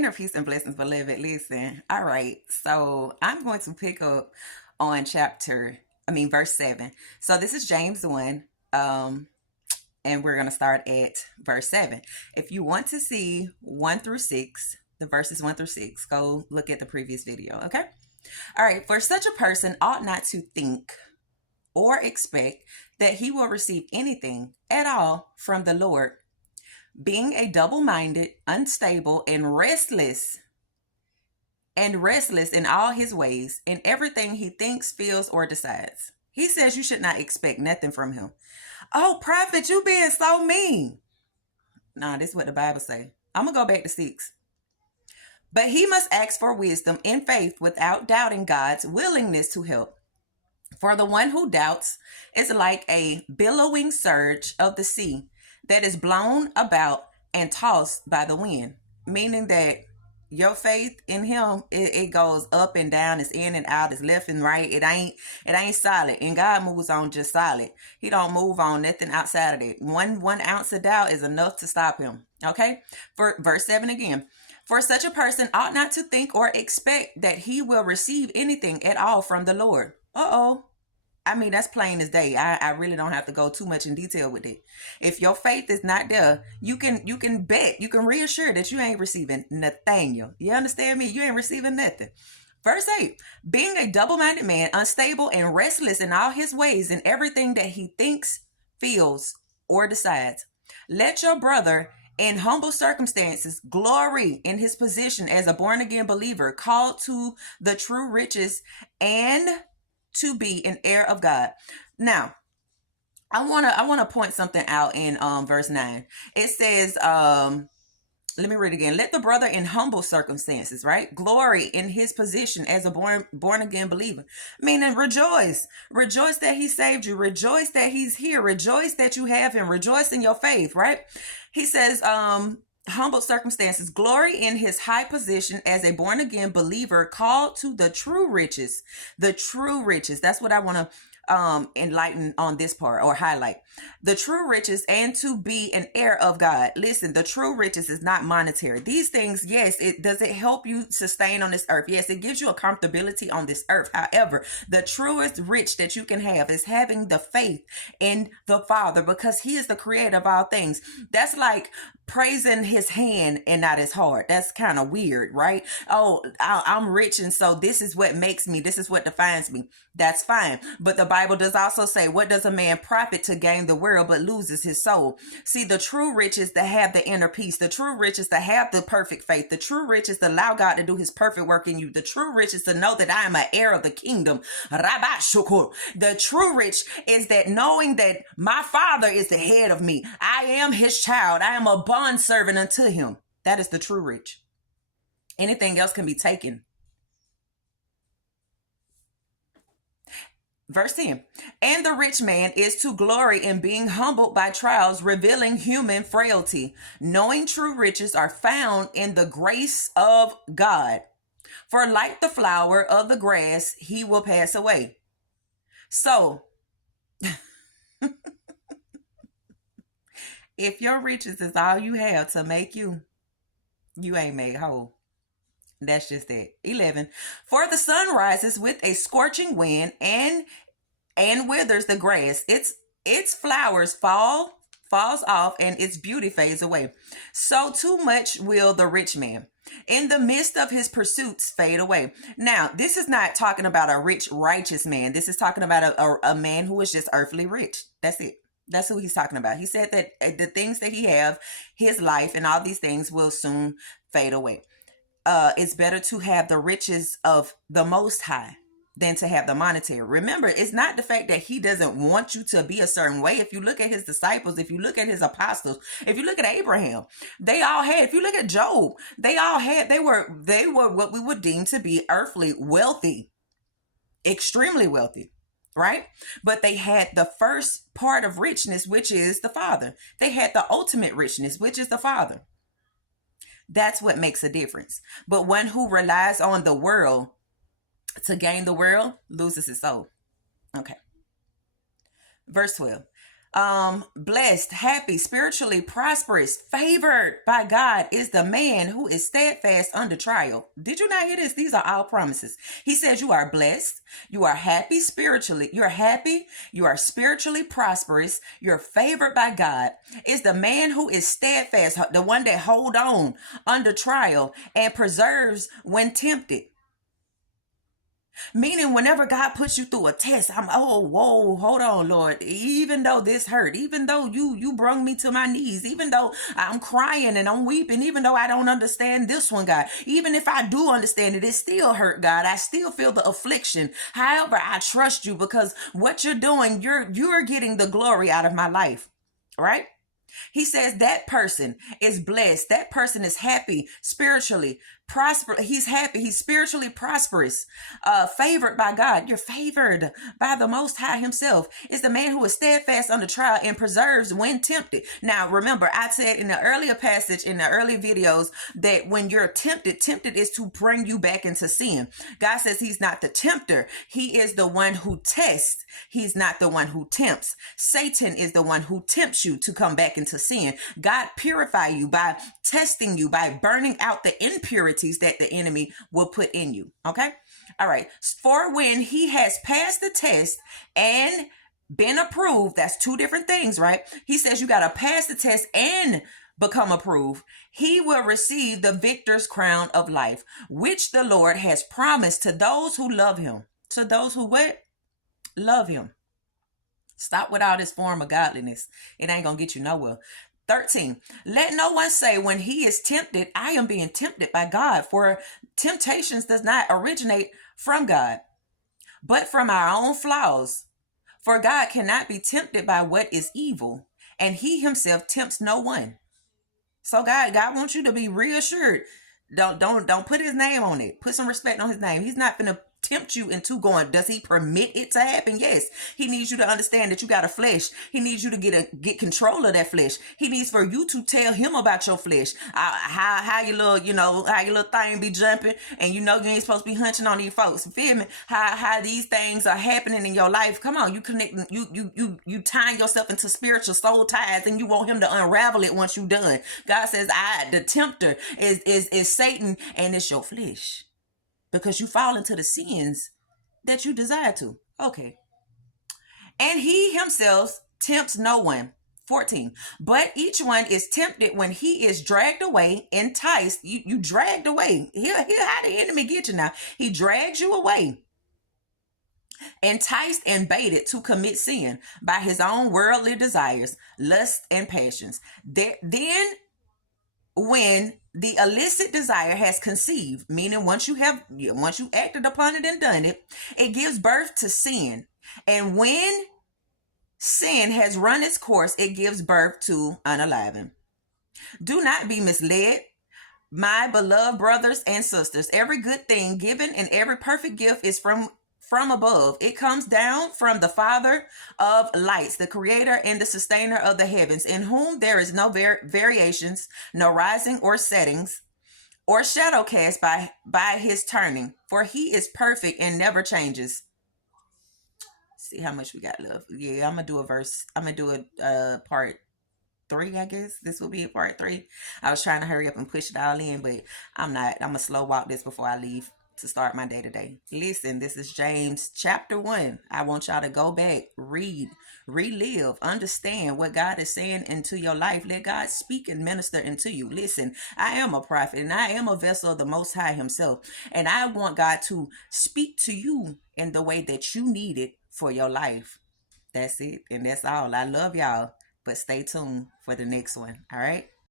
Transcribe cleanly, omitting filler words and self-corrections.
Inner peace and blessings, beloved. Listen, all right. So I'm going to pick up on verse 7. So this is James 1, and we're going to start at verse 7. If you want to see 1 through 6, the verses 1 through 6, go look at the previous video, okay? All right. For such a person ought not to think or expect that he will receive anything at all from the Lord, being a double-minded, unstable, and restless in all his ways, in everything he thinks, feels, or decides. He says you should not expect nothing from him. Oh, prophet, you being so mean. Nah, this is what the Bible say. I'm going to go back to 6. But he must ask for wisdom in faith without doubting God's willingness to help. For the one who doubts is like a billowing surge of the sea that is blown about and tossed by the wind. Meaning that your faith in him, it goes up and down, it's in and out, it's left and right. It ain't solid. And God moves on just solid. He don't move on nothing outside of it. One ounce of doubt is enough to stop him. Okay? For verse 7 again. For such a person ought not to think or expect that he will receive anything at all from the Lord. I mean, that's plain as day. I really don't have to go too much in detail with it. If your faith is not there, you can bet, you can reassure that you ain't receiving Nathaniel. You understand me? You ain't receiving nothing. Verse 8, being a double-minded man, unstable and restless in all his ways, in everything that he thinks, feels, or decides. Let your brother in humble circumstances glory in his position as a born-again believer, called to the true riches and to be an heir of God. Now, I wanna point something out in verse 9. It says, let me read again. Let the brother in humble circumstances, right? Glory in his position as a born again believer. Meaning rejoice. Rejoice that he saved you. Rejoice that he's here. Rejoice that you have him. Rejoice in your faith, right? He says, humble circumstances, glory in his high position as a born again believer, called to the true riches. The true riches. That's what I want to enlighten on this part, or highlight. The true riches, and to be an heir of God. Listen, the true riches is not monetary. These things, yes, it does it help you sustain on this earth. Yes, it gives you a comfortability on this earth. However, the truest rich that you can have is having the faith in the Father, because he is the creator of all things. That's like praising his hand and not his heart. That's kind of weird, right? Oh, I'm rich, and so this is what makes me, this is what defines me. That's fine. But the Bible does also say, what does a man profit to gain the world but loses his soul? See, the true rich is to have the inner peace. The true rich is to have the perfect faith. The true rich is to allow God to do his perfect work in you. The true rich is to know that I am an heir of the kingdom. Rabbi Shukur. The true rich is that knowing that my Father is the head of me. I am his child. I am a bond servant unto him. That is the true rich. Anything else can be taken. Verse 10, and the rich man is to glory in being humbled by trials, revealing human frailty, knowing true riches are found in the grace of God. For like the flower of the grass, he will pass away. So, if your riches is all you have to make you, you ain't made whole. That's just it. 11. For the sun rises with a scorching wind and withers the grass. Its flowers falls off and its beauty fades away. So too much will the rich man in the midst of his pursuits fade away. Now, this is not talking about a rich, righteous man. This is talking about a man who is just earthly rich. That's it. That's who he's talking about. He said that the things that he have, his life and all these things will soon fade away. It's better to have the riches of the Most High than to have the monetary. Remember, it's not the fact that he doesn't want you to be a certain way. If you look at his disciples, if you look at his apostles, if you look at Abraham, they all had, if you look at Job, they were what we would deem to be earthly wealthy, extremely wealthy, right? But they had the first part of richness, which is the Father. They had the ultimate richness, which is the Father. That's what makes a difference. But one who relies on the world to gain the world loses his soul. Okay. Verse 12. Blessed, happy, spiritually prosperous, favored by God is the man who is steadfast under trial. Did you not hear this? These are all promises. He says you are blessed, you are happy spiritually, you are spiritually prosperous, you're favored by God. Is the man who is steadfast, the one that hold on under trial and preserves when tempted. Meaning, whenever God puts you through a test, whoa, hold on, Lord. Even though this hurt, even though you brung me to my knees, even though I'm crying and I'm weeping, even though I don't understand this one, God, even if I do understand it, it still hurt, God. I still feel the affliction. However, I trust you because what you're doing, you're getting the glory out of my life, right? He says that person is blessed. That person is happy spiritually, prosper. He's happy. He's spiritually prosperous, favored by God. You're favored by the Most High Himself. It's the man who is steadfast under trial and preserves when tempted. Now, remember, I said in the earlier passage, in the early videos, that when you're tempted is to bring you back into sin. God says He's not the tempter. He is the one who tests. He's not the one who tempts. Satan is the one who tempts you to come back into sin. God purify you by testing you, by burning out the impurities that the enemy will put in you. Okay. All right. For when he has passed the test and been approved, that's two different things, right? He says you got to pass the test and become approved. He will receive the victor's crown of life, which the Lord has promised to those who love him. To those who what? Love him. Stop with all this form of godliness. It ain't going to get you nowhere. 13. Let no one say when he is tempted, I am being tempted by God, for temptations does not originate from God, but from our own flaws. For God cannot be tempted by what is evil, and he himself tempts no one. So God wants you to be reassured. Don't put his name on it. Put some respect on his name. He's not going to tempt you into going. Does he permit it to happen? Yes. He needs you to understand that you got a flesh. He needs you to get control of that flesh. He needs for you to tell him about your flesh. How your little, how your little thing be jumping, and you ain't supposed to be hunching on these folks. Feel me? How these things are happening in your life. Come on, you connecting, you tying yourself into spiritual soul ties, and you want him to unravel it once you done. God says, the tempter is Satan, and it's your flesh. Because you fall into the sins that you desire to. Okay. And he himself tempts no one. 14. But each one is tempted when he is dragged away, enticed. You dragged away. Here how the enemy get you now. He drags you away, enticed and baited to commit sin by his own worldly desires, lusts, and passions. Then when the illicit desire has conceived, meaning once you acted upon it and done it, it gives birth to sin. And when sin has run its course, it gives birth to unaliven. Do not be misled, my beloved brothers and sisters. Every good thing given and every perfect gift is from above. It comes down from the Father of lights, the creator and the sustainer of the heavens, in whom there is no variations, no rising or settings, or shadow cast by his turning. For he is perfect and never changes. See how much we got left. Yeah, I'm gonna do a part 3, I guess. This will be a part 3. I was trying to hurry up and push it all in, but I'm not. I'm gonna slow walk this before I leave to start my day today. Listen, this is James chapter 1. I want y'all to go back, read, relive, understand what God is saying into your life. Let God speak and minister into you. Listen, I am a prophet and I am a vessel of the Most High himself. And I want God to speak to you in the way that you need it for your life. That's it. And that's all. I love y'all, but stay tuned for the next one. All right.